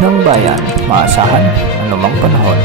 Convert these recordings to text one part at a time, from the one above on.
ng bayan, maasahan anumang panahon.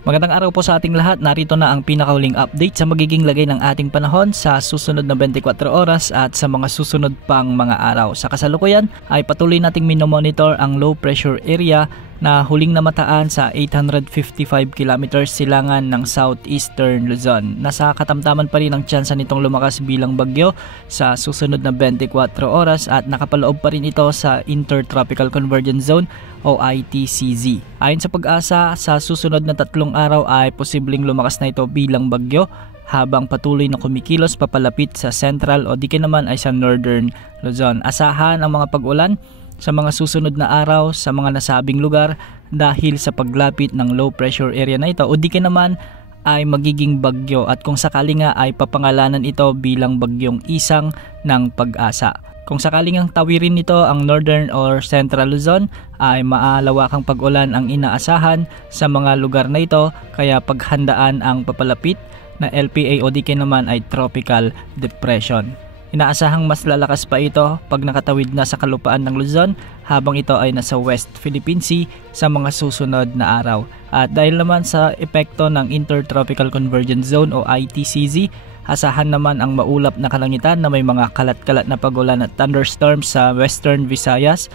Magandang araw po sa ating lahat. Narito na ang pinakahuling update sa magiging lagay ng ating panahon sa susunod na 24 oras at sa mga susunod pang mga araw. Sa kasalukuyan ay patuloy nating minomonitor ang low pressure area na huling namataan sa 855 kilometers silangan ng southeastern Luzon. Nasa katamtaman pa rin ang tsansa nitong lumakas bilang bagyo sa susunod na 24 oras at nakapaloob pa rin ito sa Intertropical Convergence Zone o ITCZ. Ayon sa Pag-asa, sa susunod na 3 araw ay posibleng lumakas na ito bilang bagyo habang patuloy na kumikilos papalapit sa central o di naman ay sa northern Luzon. Asahan ang mga pag-ulan sa mga susunod na araw sa mga nasabing lugar dahil sa paglapit ng low pressure area na ito o di naman ay magiging bagyo at kung sakali nga ay papangalanan ito bilang bagyong Isang ng Pag-asa. Kung sakaling ang tawirin nito ang northern or central Luzon ay maalawakang pag-ulan ang inaasahan sa mga lugar na ito kaya paghandaan ang papalapit na LPA o di naman ay tropical depression. Inaasahang mas lalakas pa ito pag nakatawid na sa kalupaan ng Luzon habang ito ay nasa West Philippine Sea sa mga susunod na araw. At dahil naman sa epekto ng Intertropical Convergence Zone o ITCZ, asahan naman ang maulap na kalangitan na may mga kalat-kalat na pag-ulan at thunderstorms sa Western Visayas,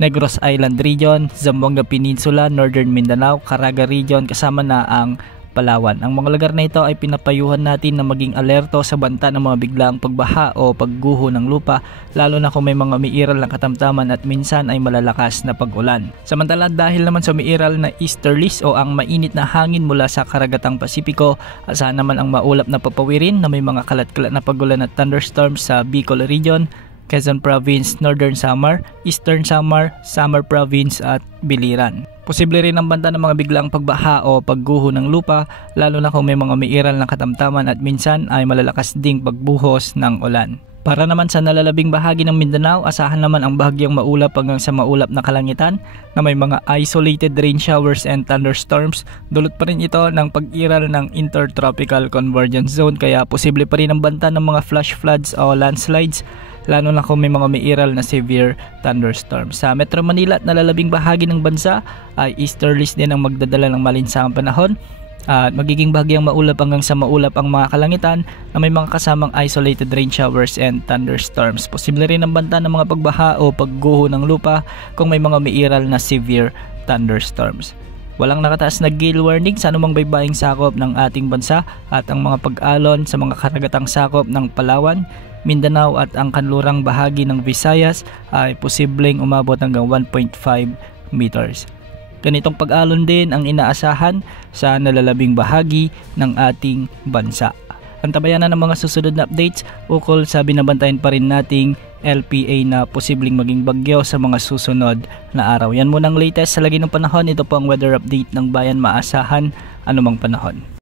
Negros Island Region, Zamboanga Peninsula, Northern Mindanao, Caraga Region kasama na ang Palawan. Ang mga lugar na ito ay pinapayuhan natin na maging alerto sa banta ng mga biglaang pagbaha o pagguho ng lupa lalo na kung may mga umiiral na katamtaman at minsan ay malalakas na pag-ulan. Samantala dahil naman sa umiiral na easterlies o ang mainit na hangin mula sa karagatang Pasipiko, asahan naman ang maulap na papawirin na may mga kalat-kalat na pag-ulan at thunderstorms sa Bicol Region, Quezon Province, Northern Samar, Eastern Samar, Samar Province at Biliran. Posible rin ang banta ng mga biglang pagbaha o pagguho ng lupa lalo na kung may mga umiiral na katamtaman at minsan ay malalakas ding pagbuhos ng ulan. Para naman sa nalalabing bahagi ng Mindanao, asahan naman ang bahagyang maulap hanggang sa maulap na kalangitan na may mga isolated rain showers and thunderstorms. Dulot pa rin ito ng pag-iral ng Intertropical Convergence Zone kaya posible pa rin ang banta ng mga flash floods o landslides lalo na kung may mga umiiral na severe thunderstorms. Sa Metro Manila at nalalabing bahagi ng bansa ay easterlies din ang magdadala ng malinsangang panahon at magiging bahagyang maulap hanggang sa maulap ang mga kalangitan na may mga kasamang isolated rain showers and thunderstorms. Posible rin ang banta ng mga pagbaha o pagguho ng lupa kung may mga umiiral na severe thunderstorms. Walang nakataas na gale warning sa anumang baybaying sakop ng ating bansa at ang mga pag-alon sa mga karagatang sakop ng Palawan, Mindanao at ang kanlurang bahagi ng Visayas ay posibleng umabot hanggang 1.5 meters. Ganitong pag-alon din ang inaasahan sa nalalabing bahagi ng ating bansa. Antabayan na ng mga susunod na updates ukol sa binabantayan pa rin nating LPA na posibleng maging bagyo sa mga susunod na araw. Yan muna ang latest sa lagi ng panahon. Ito po ang weather update ng bayan, maasahan anumang panahon.